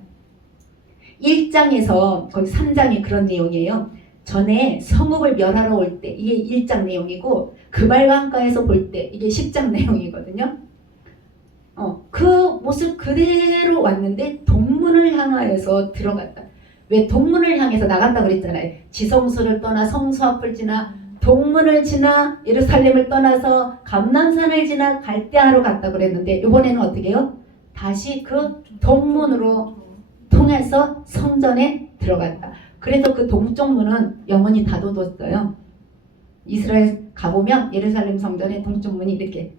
1장에서 거기 3장이 그런 내용이에요. 전에 성읍을 멸하러 올 때 이게 1장 내용이고 그발강가에서 볼 때 이게 10장 내용이거든요. 그 모습 그대로 왔는데 동문을 향하여서 들어갔다. 왜 동문을 향해서 나간다 그랬잖아요. 지성소를 떠나 성소 앞을 지나 동문을 지나 예루살렘을 떠나서 감람산을 지나 갈대아로 갔다 그랬는데 이번에는 어떻게 해요? 다시 그 동문으로 통해서 성전에 들어갔다. 그래서 그 동쪽 문은 영원히 닫아뒀어요. 이스라엘 가보면 예루살렘 성전의 동쪽 문이 이렇게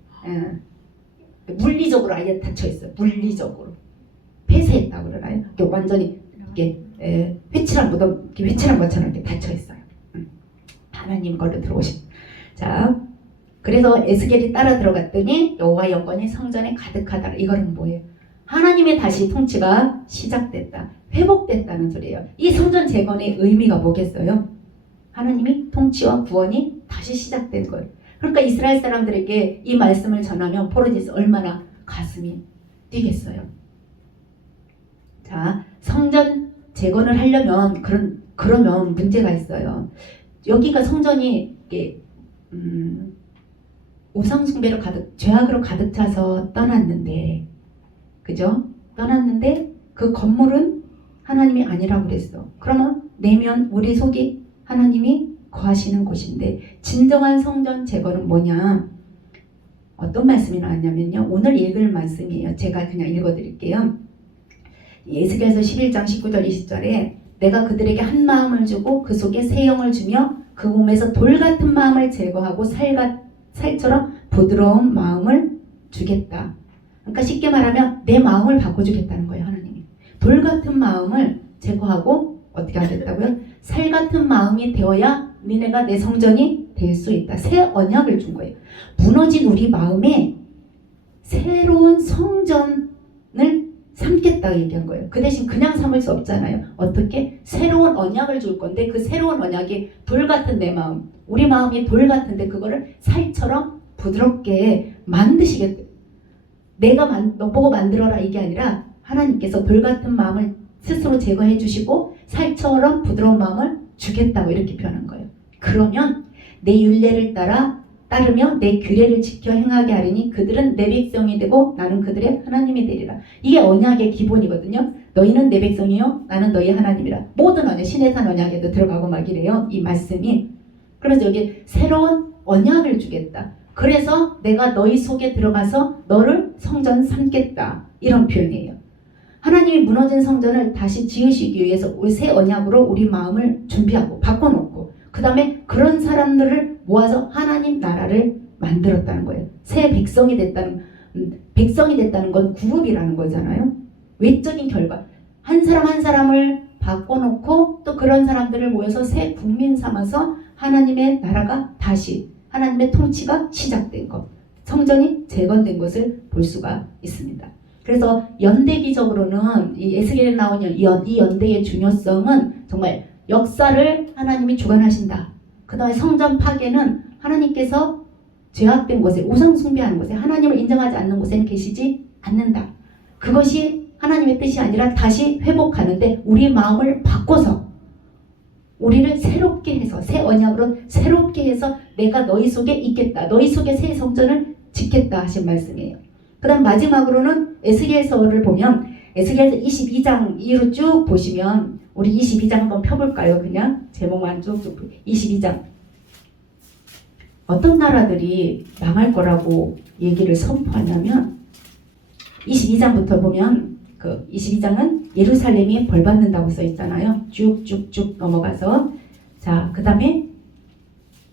물리적으로 아예 닫혀 있어요. 물리적으로 폐쇄했다고 그러나요? 완전히 이렇게 회칠한 무덤, 회칠한 것처럼 이렇게 닫혀 있어요. 하나님 걸로 들어오신. 자, 그래서 에스겔이 따라 들어갔더니 여호와 영광이 성전에 가득하다. 이거는 뭐예요? 하나님의 다시 통치가 시작됐다. 회복됐다는 소리예요. 이 성전 재건의 의미가 뭐겠어요? 하나님이 통치와 구원이 다시 시작된 거예요. 그러니까 이스라엘 사람들에게 이 말씀을 전하면 포로디스 얼마나 가슴이 뛰겠어요. 자, 성전 재건을 하려면 그러면 문제가 있어요. 여기가 성전이 이게 우상 숭배로 죄악으로 가득 차서 떠났는데, 그죠? 떠났는데 그 건물은 하나님이 아니라고 그랬어. 그러면 내면 우리 속이 하나님이 거하시는 곳인데, 진정한 성전 재건은 뭐냐? 어떤 말씀이 나왔냐면요, 오늘 읽을 말씀이에요. 제가 그냥 읽어드릴게요. 에스겔서 11장 19절 20절에 내가 그들에게 한 마음을 주고 그 속에 새 영을 주며 그 몸에서 돌 같은 마음을 제거하고 살처럼 부드러운 마음을 주겠다. 그러니까 쉽게 말하면 내 마음을 바꿔주겠다는 거예요. 하나님이 돌 같은 마음을 제거하고 어떻게 하겠다고요? 살 같은 마음이 되어야 니네가 내 성전이 될 수 있다. 새 언약을 준 거예요. 무너진 우리 마음에 새로운 성전을 삼겠다고 얘기한 거예요. 그 대신 그냥 삼을 수 없잖아요. 어떻게? 새로운 언약을 줄 건데 그 새로운 언약이 돌 같은 내 마음, 우리 마음이 돌 같은데 그거를 살처럼 부드럽게 만드시겠다. 내가 너 보고 만들어라 이게 아니라 하나님께서 돌 같은 마음을 스스로 제거해 주시고 살처럼 부드러운 마음을 주겠다고 이렇게 표현한 거예요. 그러면 내 율례를 따르며 내 규례를 지켜 행하게 하리니 그들은 내 백성이 되고 나는 그들의 하나님이 되리라. 이게 언약의 기본이거든요. 너희는 내 백성이요 나는 너희 하나님이라. 모든 언약, 신의 산 언약에도 들어가고 막 이래요. 이 말씀이. 그래서 여기 새로운 언약을 주겠다. 그래서 내가 너희 속에 들어가서 너를 성전 삼겠다. 이런 표현이에요. 하나님이 무너진 성전을 다시 지으시기 위해서 우리 새 언약으로 우리 마음을 준비하고 바꿔놓고 그 다음에 그런 사람들을 모아서 하나님 나라를 만들었다는 거예요. 새 백성이 됐다는 건 구급이라는 거잖아요. 외적인 결과. 한 사람 한 사람을 바꿔놓고 또 그런 사람들을 모여서 새 국민 삼아서 하나님의 나라가 다시 하나님의 통치가 시작된 것. 성전이 재건된 것을 볼 수가 있습니다. 그래서 연대기적으로는 이 에스겔에 나온 이 연대의 중요성은 정말 역사를 하나님이 주관하신다. 그 다음에 성전 파괴는 하나님께서 죄악된 곳에 우상 숭배하는 곳에 하나님을 인정하지 않는 곳에는 계시지 않는다. 그것이 하나님의 뜻이 아니라 다시 회복하는데 우리 마음을 바꿔서 우리를 새롭게 해서 새 언약으로 새롭게 해서 내가 너희 속에 있겠다. 너희 속에 새 성전을 짓겠다 하신 말씀이에요. 그 다음 마지막으로는 에스겔서를 보면 에스겔서 22장 이후로 쭉 보시면 우리 22장 한번 펴볼까요? 그냥 제목만 쭉쭉 22장 어떤 나라들이 망할 거라고 얘기를 선포하냐면 22장부터 보면 그 22장은 예루살렘이 벌받는다고 써 있잖아요. 쭉쭉쭉 넘어가서 자, 그 다음에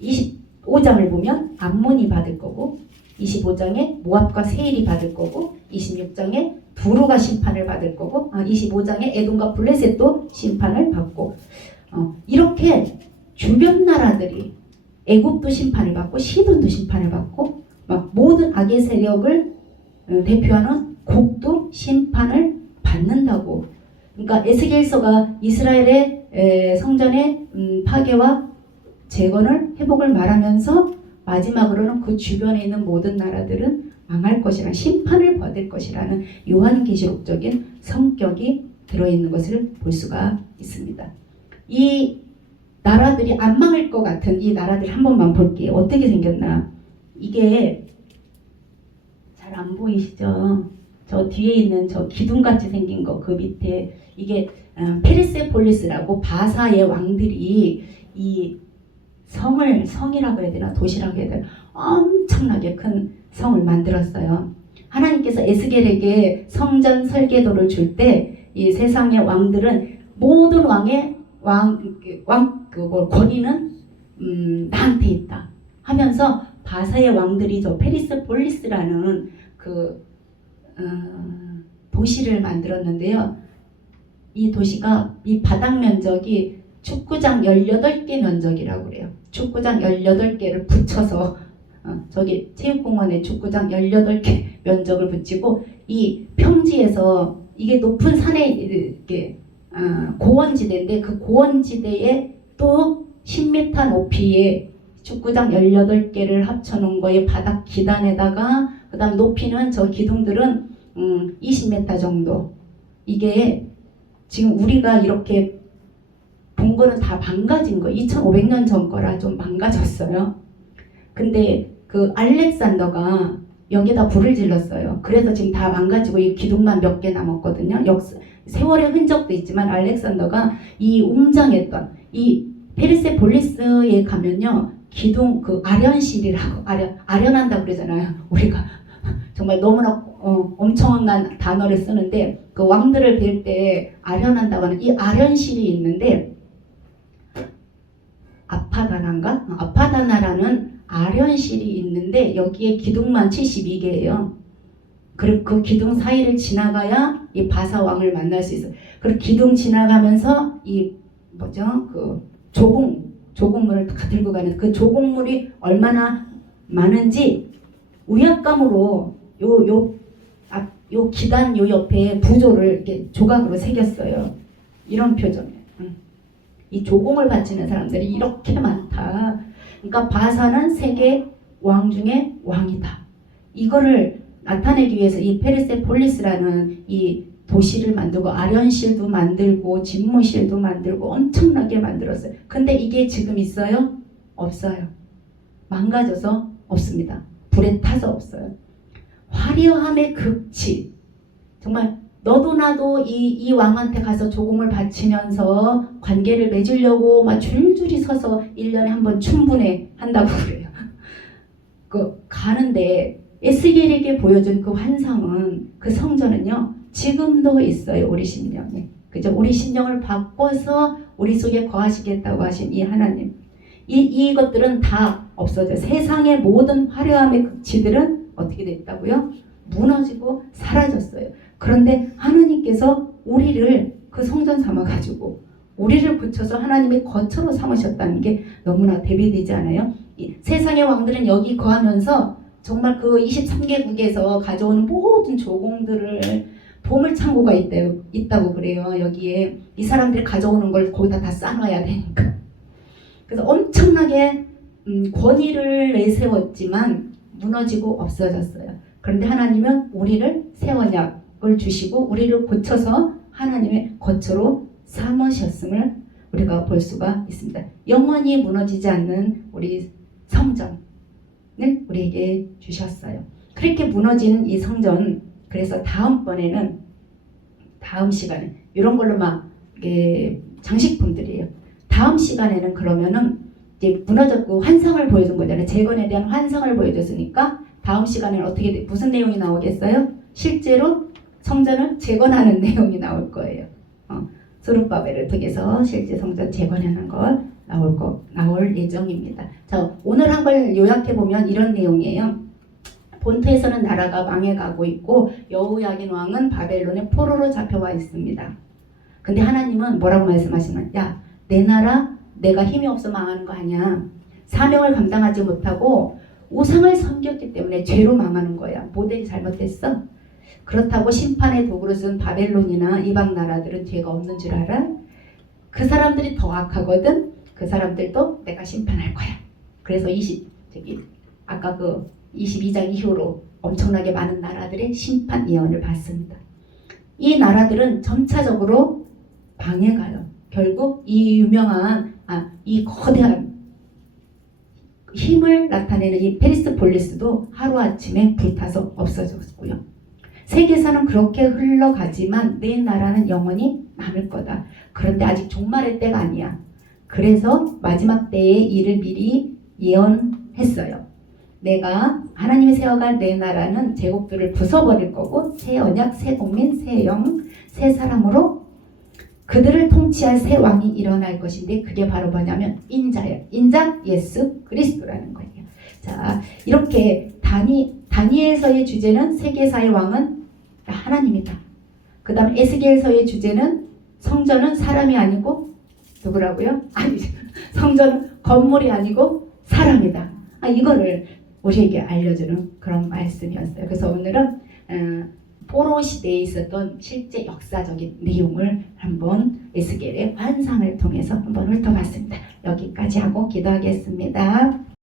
25장을 보면 암몬이 받을 거고 25장에 모압과 세일이 받을 거고 26장에 두루가 심판을 받을 거고 25장에 에돔과 블레셋도 심판을 받고 이렇게 주변 나라들이 애굽도 심판을 받고 시돈도 심판을 받고 막 모든 악의 세력을 대표하는 곡도 심판을 받는다고. 그러니까 에스겔서가 이스라엘의 성전의 파괴와 재건을 회복을 말하면서 마지막으로는 그 주변에 있는 모든 나라들은 망할 것이라는 심판을 받을 것이라는 요한계시록적인 성격이 들어있는 것을 볼 수가 있습니다. 이 나라들이 안 망할 것 같은 이 나라들 한 번만 볼게요. 어떻게 생겼나. 이게 잘 안 보이시죠? 저 뒤에 있는 저 기둥같이 생긴 거 그 밑에 이게 페르세폴리스라고 바사의 왕들이 이 성이라고 해야 되나 도시라고 해야 되나 엄청나게 큰 성을 만들었어요. 하나님께서 에스겔에게 성전 설계도를 줄 때 이 세상의 왕들은 모든 왕의 권위는 나한테 있다 하면서 바사의 왕들이 저 페리스폴리스라는 그 도시를 만들었는데요. 이 도시가 이 바닥 면적이 축구장 18개 면적이라고 그래요. 축구장 18개를 붙여서 저기 체육공원에 축구장 18개 면적을 붙이고 이 평지에서 이게 높은 산에 이렇게 고원지대인데 그 고원지대에 또 10m 높이의 축구장 18개를 합쳐놓은 거에 바닥 기단에다가 그다음 높이는 저 기둥들은 20m 정도. 이게 지금 우리가 이렇게 본 거는 다 망가진 거. 2500년 전 거라 좀 망가졌어요. 근데 그 알렉산더가 여기다 불을 질렀어요. 그래서 지금 다 망가지고 이 기둥만 몇 개 남았거든요. 세월의 흔적도 있지만 알렉산더가 이 웅장했던 이 페르세폴리스에 가면요. 기둥 그 아련실이라고 아련한다 그러잖아요. 우리가 정말 너무나 엄청난 단어를 쓰는데 그 왕들을 뵐 때 아련한다고 하는 이 아련실이 있는데 아파다나라는 아련실이 있는데 여기에 기둥만 72개예요. 그리고 그 기둥 사이를 지나가야 이 바사 왕을 만날 수 있어요. 그리고 기둥 지나가면서 이 그 조공물을 다 들고 가는 그 조공물이 얼마나 많은지 우약감으로 요 기단 요 옆에 부조를 이렇게 조각으로 새겼어요. 이런 표정이에요. 이 조공을 바치는 사람들이 이렇게 많다. 그러니까 바사는 세계 왕 중에 왕이다. 이거를 나타내기 위해서 이 페르세폴리스라는 이 도시를 만들고 아련실도 만들고 집무실도 만들고 엄청나게 만들었어요. 근데 이게 지금 있어요? 없어요. 망가져서 없습니다. 불에 타서 없어요. 화려함의 극치. 정말 너도 나도 이 왕한테 가서 조공을 바치면서 관계를 맺으려고 막 줄줄이 서서 1년에 한 번 충분해 한다고 그래요. 가는데 에스겔에게 보여준 그 환상은 그 성전은요. 지금도 있어요. 우리 심령에. 그죠? 우리 심령을 바꿔서 우리 속에 거하시겠다고 하신 이 하나님. 이것들은 다 없어져요. 세상의 모든 화려함의 극치들은 어떻게 됐다고요? 무너지고 사라졌어요. 그런데 하나님께서 우리를 그 성전 삼아가지고 우리를 붙여서 하나님의 거처로 삼으셨다는 게 너무나 대비되지 않아요? 이 세상의 왕들은 여기 거하면서 정말 그 23개국에서 가져오는 모든 조공들을 보물창고가 있다고 그래요. 여기에 이 사람들이 가져오는 걸 거기다 다 쌓아놔야 되니까. 그래서 엄청나게 권위를 내세웠지만 무너지고 없어졌어요. 그런데 하나님은 우리를 새 언약을 주시고 우리를 고쳐서 하나님의 거처로 삼으셨음을 우리가 볼 수가 있습니다. 영원히 무너지지 않는 우리 성전을 우리에게 주셨어요. 그렇게 무너지는 이 성전, 그래서 다음 시간에 이런 걸로 막 장식품들이에요. 다음 시간에는 그러면은 이제 무너졌고 환상을 보여준 거잖아요. 재건에 대한 환상을 보여줬으니까 다음 시간에는 무슨 내용이 나오겠어요? 실제로 성전을 재건하는 내용이 나올 거예요. 스룹바벨을 통해서 실제 성전 재건하는 걸 나올 예정입니다. 자, 오늘 한 걸 요약해 보면 이런 내용이에요. 본토에서는 나라가 망해가고 있고 여호야긴 왕은 바벨론의 포로로 잡혀와 있습니다. 근데 하나님은 뭐라고 말씀하시면, 야, 내 나라 내가 힘이 없어 망하는 거 아니야. 사명을 감당하지 못하고 우상을 섬겼기 때문에 죄로 망하는 거야. 모델이 잘못됐어. 그렇다고 심판의 도구로 쓴 바벨론이나 이방 나라들은 죄가 없는 줄 알아? 그 사람들이 더 악하거든. 그 사람들도 내가 심판할 거야. 그래서 아까 그 22장 이후로 엄청나게 많은 나라들의 심판 예언을 받습니다. 이 나라들은 점차적으로 망해가요. 결국 이 유명한 이 거대한 힘을 나타내는 이 페르세폴리스도 하루아침에 불타서 없어졌고요. 세계사는 그렇게 흘러가지만 내 나라는 영원히 남을 거다. 그런데 아직 종말의 때가 아니야. 그래서 마지막 때의 일을 미리 예언했어요. 내가 하나님이 세워갈 내 나라는 제국들을 부숴버릴 거고 새 언약, 새 국민, 새 영, 새 사람으로 그들을 통치할 새 왕이 일어날 것인데 그게 바로 뭐냐면 인자예요. 인자 예수 그리스도라는 거예요. 자, 이렇게 다니엘서의 주제는 세계사의 왕은 하나님이다. 그 다음 에스겔서의 주제는 성전은 사람이 아니고 누구라고요? 아니, 성전은 건물이 아니고 사람이다. 이거를 우리에게 알려주는 그런 말씀이었어요. 그래서 오늘은 포로 시대에 있었던 실제 역사적인 내용을 한번 에스겔의 환상을 통해서 한번 훑어봤습니다. 여기까지 하고 기도하겠습니다.